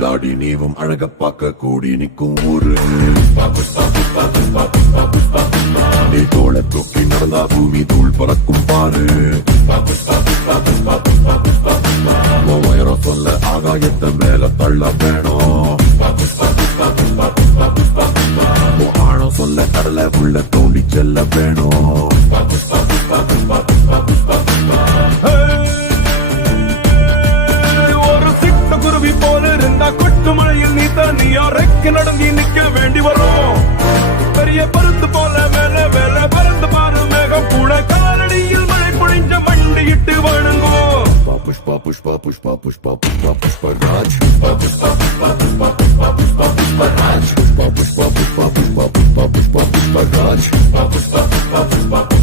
தாடி நீவும் அழக பார்க்க கூடி நிற்கும் ஊரு. நீ தோள தூக்கி நடந்தா பூமி தூள் பறக்கும் பாரு. உயரம் சொல்ல ஆகாயத்தை மேல தள்ள வேணும். ஆழம் சொல்ல கடலை உள்ள தோண்டி செல்ல வேணும். ஒரு சிட்ட குருவி போல இருந்தா கொட்டு மழையில் நீ தனியா ரெக்க நடந்தி நிக்க வேண்டி வரும். பெரிய பருந்து போல மேல மேல பறந்து பாரு மேகம் கூட காலடியில் மழை பொழிஞ்ச மண்டியிட்டு வணங்கும். புஷ்பா புஷ்பா புஷ்பா புஷ்பா புஷ்பா புஷ்பராஜ். புஷ்பா புஷ்பா புஷ்பா புஷ்பா புஷ்பா புஷ்பா புஷ்பராஜ். புஷ்பா புஷ்பா புஷ்பா புஷ்பா புஷ்பா புஷ்பா புஷ்பராஜ். புஷ்பா புஷ்பா புஷ்பா புஷ்பா